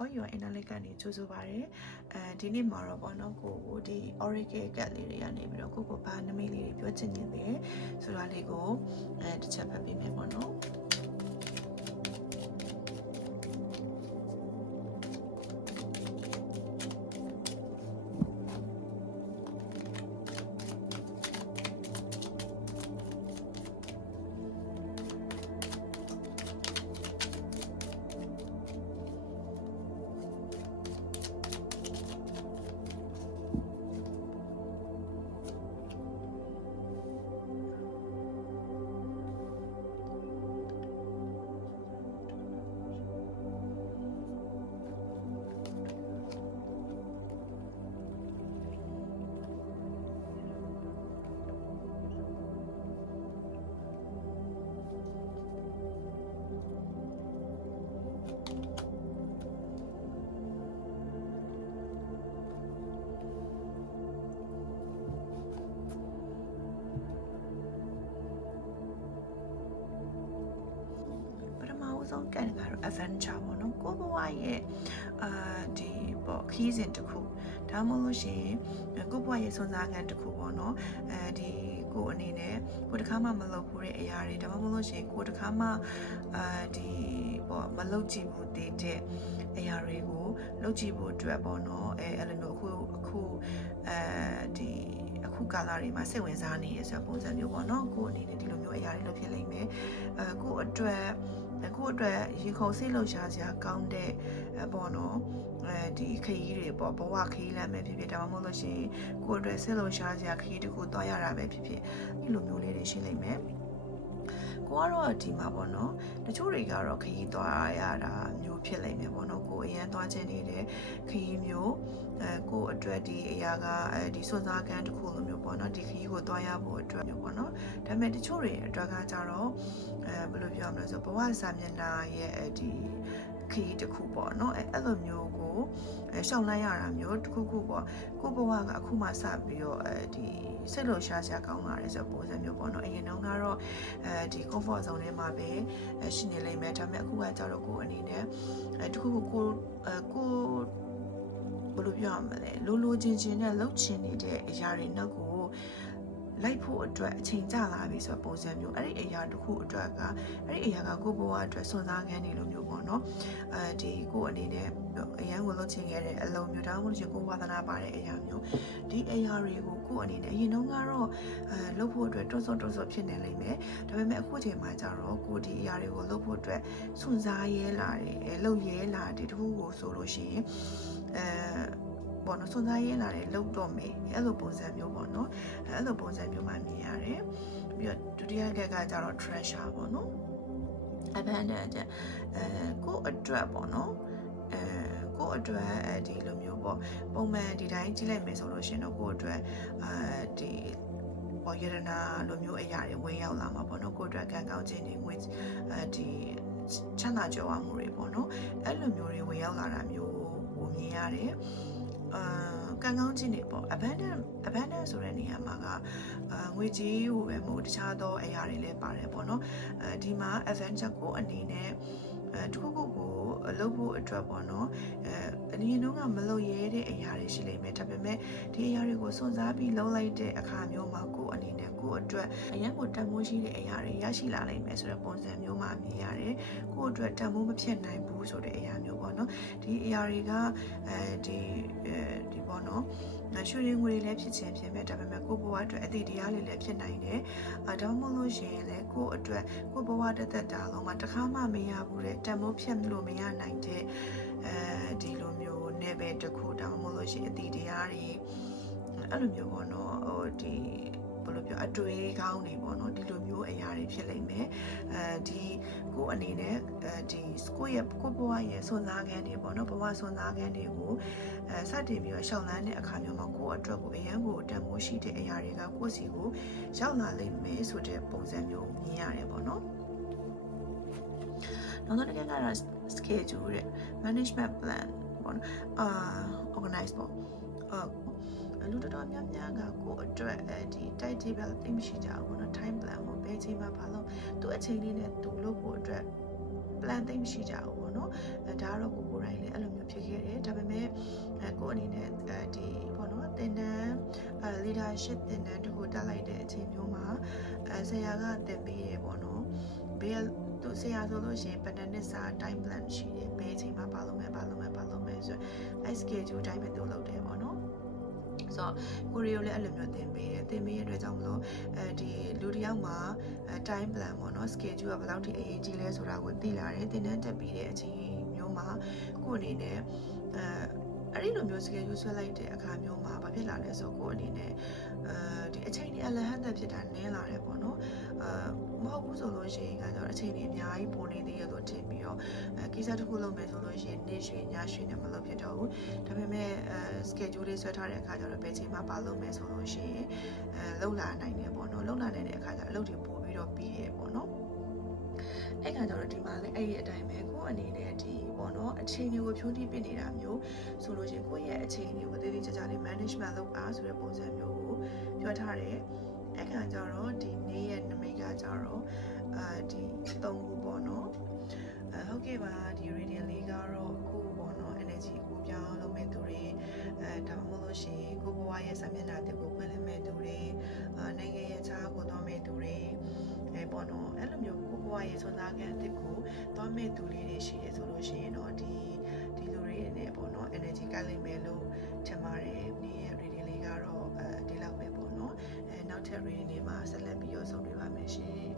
for your analytic ကနေကြိုးဆိုပါရယ်ဒီနေ့မှာတော့ပေါ့နော်ကိုဒီ oracle ကတ်လေးတွေကနေပြီးတော့ကိုဘာနမိတ်လေးတွေပြောချင်နေတယ်ဆိုတာလေးကိုတစ်ချက်ဖတ်ပေးမယ်ပေါ့နော်ဆုံးကန်ကတော့ adventure ပေါ့နော်ကိုဘဝရဲ့ဒီပေါ့ခီးစဉ်တစ်ခုဒါမှမဟုတ်လို့ရှိရင်ကိုဘဝရဲ့စွမ်းစားခံတစ်ခုပေါ့နော်ဒီကိုအနေနဲ့ကိုတစ်ခါမှမလုပ်ဘူးတဲ့အရာတွေဒါမှမဟုတ်လို့ရှိရင်ကိုတစ်ခါမှဒီပေါ့မလုပ်ကြည့်ဘူးတဲ့အရာတွေကိုလုပ်ကြည့်ဖို့အတွက်ပေါ့နော်အဲ့လိုမျိုးအခုဒီအခုကာလတွေမှာစိတ်ဝင်စားနေရဆိုပုံစံမျိုးပေါ့နော်ကိုအနေနဲ့ဒီလိုမျိုးအရာတွေလုပ်ဖြစ်လိမ့်မယ်ကိုအတွက်ရင်ခုန်စိတ်လှုပ်ရှားစရာကောင်းတဲ့ပေါ့နော်ဒီခရီးတွေပေါ့ဘဝခရီးလမ်းပဲဖြစ်ဖြစ်ဒါမှမဟုတ်လို့ရှိရင်ကိုအတွက်စိတ်လှုပ်ရှားစရာခရီးတစ်ခုသွားရတာပဲဖြစ်ဖြစ်ဒီလိုမျိုးလေးတွေရှိလိမ့်မယ်ကိုကတော့ဒီမှာပေါ့နော်တချို့တွေကတော့ခရီးသွားရတာမျိုးဖြစ်လိမ့်မယ်ပေါ့နော်ကိုအရင်သွားခြင်းနေတဲ့ခရီးမျိုးကိုအတွက်ဒီအရာကဒီစွန့်စားကန်းတစ်ခုလိုမျိုးပေါ့နော်ဒီခရီးကိုသွားရဖို့အတွက်မျိုးပေါ့နော်ဒါပေမဲ့တချို့တွေအတွက်ကကြတော့ဘယ်လိုပြောမလဲဆိုဘဝစာမျက်နှာရဲ့ဒီခရီးတစ်ခုပေါ့နော်အဲ့လိုမျိုးကိုရှောင်လိုက်ရတာမျိုးတစ်ခုခုပေါ့ကိုဘဝကအခုမှစပြီးတော့ဒီစိတ်လှုပ်ရှားစရာကောင်းလာတယ်ဆိုပုံစံမျိုးပေါ့နော်အရင်တုန်းကတော့ဒီ comfort zone ထဲမှာပဲရှိနေလိမ့်မယ်ဒါပေမဲ့အခုကကြတော့ကိုအနေနဲ့တစ်ခုခုကိုဘယ်လိုပြောရမလဲလိုချင်းနဲ့လှုပ်ချင်နေတဲ့အရာတွေနောက်ကိုလိုက်ဖို့အတွက်အချိန်ကြာလာပြီဆိုတော့ပုံစံမျိုးအဲ့ဒီအရာတစ်ခုအတွက်ကအဲ့ဒီအရာကကိုဘဝအတွက်စွန့်စားခံနေလို့မျိုးပေါ့နော်ဒီကိုအနေနဲ့အရန်ကိုလှုပ်ချင်ခဲ့တဲ့အလုံးမျိုးဒါမှမဟုတ်ကိုဝါသနာပါတဲ့အရာမျိုးဒီအရာတွေကိုကိုအနေနဲ့အရင်တုန်းကတော့လှုပ်ဖို့အတွက်တွန်းစောဖြစ်နေလိမ့်မယ်ဒါပေမဲ့အခုချိန်မှာကျတော့ကိုဒီအရာတွေကိုလှုပ်ဖို့အတွက်စွန့်စားရဲလာတယ်လှုပ်ရဲလာတယ်တခုကိုဆိုလို့ရှိရင်ပေါ့နော်စွန့်စားရဲလာတယ်လှုပ်တော့မယ်အဲ့လိုပုံစံမျိုးပေါ့နော်အဲ့လိုပုံစံမျိုးမှမြင်ရတယ်ပြီးတော့ဒုတိယကကြတော့ treasure ပေါ့နော် abundant ကိုအတွက်ပေါ့နော်ကိုအတွက်ဒီလိုမျိုးပေါ့ပုံမှန်ဒီတိုင်းကြည့်လိုက်မယ်ဆိုလို့ရှင်တော့ကိုအတွက်ဒီပေါ်ရတနာလိုမျိုးအရာတွေဝင်ရောက်လာမှာပေါ့နော်ကိုအတွက်ကံကောင်းခြင်းတွေငွေဒီချမ်းသာကြွယ်ဝမှုတွေပေါ့နော်အဲ့လိုမျိုးတွေဝင်ရောက်လာတာမျိုးကိုမြင်ရတယ်ကံကောင်းခြင်းတွေပေါ့ abundant ဆိုတဲ့နေရာမှာကငွေကြေးဟိုပဲမဟုတ်တခြားသောအရာတွေလည်းပါတယ်ပေါ့နော်ဒီမှာ adventure ကိုအနေနဲ့တခုခုကိုလုပ်ဖို့အတွက်ပေါ့နော်အရင်တုန်းကမလုပ်ရဲတဲ့အရာတွေရှိလိမ့်မယ်ဒါပေမဲ့ဒီအရာတွေကိုစွန့်စားပြီးလုပ်လိုက်တဲ့အခါမျိုးမှာကိုအနေနဲ့ကိုအတွက်အရင်ကိုတန်ဖိုးရှိတဲ့အရာတွေရရှိလာနိုင်မယ်ဆိုတဲ့ပုံစံမျိုးမှာမြင်ရတယ်ကိုအတွက်တန်ဖိုးမဖြစ်နိုင်ဘူးဆိုတဲ့အရာမျိုးပေါ့နော်ဒီအရာတွေကဒီပေါ့နော်ရွှေရင်းငွေတွေလည်းဖြစ်ခြင်းဖြစ်မဲ့ဒါပေမဲ့ကိုဘဝအတွက်အသည့်တရားလေးလည်းဖြစ်နိုင်တယ်ဒါမှမဟုတ်လို့ရှိရင်လည်းကိုအတွက်ကိုဘဝတသက်တာလုံးမှာတစ်ခါမှမရဘူးတဲ့တန်ဖိုးဖြစ်လို့မရနိုင်တဲ့ဒီလိုမျိုးနဲ့ပဲတစ်ခုဒါမှမဟုတ်လို့ရှိရင်အသည့်တရားတွေအဲ့လိုမျိုးပေါ့နော်ဟိုဒီဘယ်လိုပြောအတွေ့အကောင်းတွေပေါ့နော်ဒီလိုမျိုးအရာတွေဖြစ်လိမ့်မယ်ဒီကိုအနေနဲ့ဒီကိုဘဝရဲ့စွန့်စားခန်းတွေပေါ့နော်ဘဝစွန့်စားခန်းတွေကိုစတင်ပြီးတော့ရှောင်လန်းတဲ့အခါမျိုးမှာကိုယ့်အတွက်ကိုအရန်ကိုတန်ဖိုးရှိတဲ့အရာတွေကကိုယ့်စီကိုရောက်လာလိမ့်မယ်ဆိုတဲ့ပုံစံမျိုးမြင်ရတယ်ပေါ့နော်နောက်တစ်ခါကတော့ schedule ရဲ့ management plan ပေါ့နော်organize ပေါ့လူတော်များများကကိုယ့်အတွက်ဒီ timetable သိမရှိကြဘူးเนาะ time plan ပေါ့ဘယ်ချိန်မှာဘာလို့သူ့အချိန်လေးနဲ့သူလုပ်ဖို့အတွက် plan သိမရှိကြဘူးပေါ့เนาะဒါကတော့ကိုယ်တိုင်လည်းအဲ့လိုမျိုးဖြစ် ခဲ့တယ်ဒါပေမဲ့ကိုအနေနဲ့ဒီပေါ့နော်သင်တန်း leadership သင်တန်းတခုတက်လိုက်တဲ့အချိန်မျိုးမှာဆရာကသင်ပေးရပေါ့နော်ဘေးသူဆရာဆိုလို့ရှိရင်ပဏာနှစ်စာ time plan ရှိတယ်ဘယ်အချိန်မှာပါလို့မယ်ဆိုတော့ schedule တိုင်းပဲသူလုပ်တယ်ပေါ့နော်ဆိုတော့ကိုရီယိုလည်းအဲ့လိုမျိုးသင်ပေးရတဲ့အတွက်ကြောင့်မလို့ဒီလူတစ်ယောက်မှာ time plan ပေါ့နော် schedule ကဘယ်လောက်ထိအရေးကြီးလဲဆိုတာကိုသိလာတယ်သင်တန်းတက်ပြီးတဲ့အချိန်မျိုးမှာကိုအနေနဲ့အဲ့ဒီလိုမျိုး schedule ဆွဲလိုက်တဲ့အခါမျိုးမှာဘာဖြစ်လာလဲဆိုကိုအနေနဲ့ဒီအချိန်ကြီးအလဟန်သက်ဖြစ်တာနည်းလာတယ်ပေါ့နော်မဟုတ်ဘူးဆိုလို့ရှိရင်ကတော့အချိန်ကြီးအများကြီးပုံနေသေးရလို့ထင်ပြီးတော့ကိစ္စတစ်ခုလုပ်မယ်ဆိုလို့ရှိရင်နေ့ရွှေညရွှေနဲ့မလုပ်ဖြစ်တော့ဘူးဒါပေမဲ့schedule လေးဆွဲထားတဲ့အခါကျတော့ဘယ်ချိန်မှပါလုပ်မယ်ဆိုလို့ရှိရင်လုံလာနိုင်တယ်ပေါ့နော်လုံလာနိုင်တဲ့အခါကျတော့အလုပ်တွေပို့ပြီးတော့ပြီးရပေါ့နော်အဲ့ခါကျတော့ဒီမှာလည်းအဲ့ဒီအတိုင်းပဲကိုအနေနဲ့ဒီပေါ့နော်အချိန်တွေကိုဖြိုးတိပစ်နေတာမျိုးဆိုလို့ရှိရင်ကိုယ့်ရဲ့အချိန်တွေကိုတည်တည်ကြကြလေး management လုပ်ပါဆိုတဲ့ပုံစံမျိုးကိုပြောထားတယ်အဲ့ခါကျတော့ဒီနေ့ရဲ့နမိတ်ကကျတော့ဒီ3ခုပေါ့နော်ဟုတ်ကဲ့ပါဒီ reading လေးကတော့အခုပေါ့နော် energy ကိုပြောင်းလုပ်မဲ့သူတွေဒါမှမဟုတ်လို့ရှိရင်ကိုဘဝရဲ့စာမျက်နှာတွေကိုဖွင့်လှစ်မဲ့သူတွေနိုင်ငံရဲ့ခြားကိုသွားမဲ့သူတွေပေါ့နော်အဲ့လိုမျိုးကိုဘဝရဲ့စွမ်းစားခံအစ်ကိုသွားမဲ့သူလေးတွေရှိရဆိုလို့ရှိရင်တော့ဒီလူတွေနဲ့ပေါ့နော် energy ကလိမ့်မယ်လို့ထင်ပါတယ်ဒီရဲ့ reading လေးကတော့ဒီလောက်ပဲပေါ့နော်နောက်ထပ် reading တွေမှာဆက်လက်ပြီးတော့ဆုံတွေ့ပါမယ်ရှင်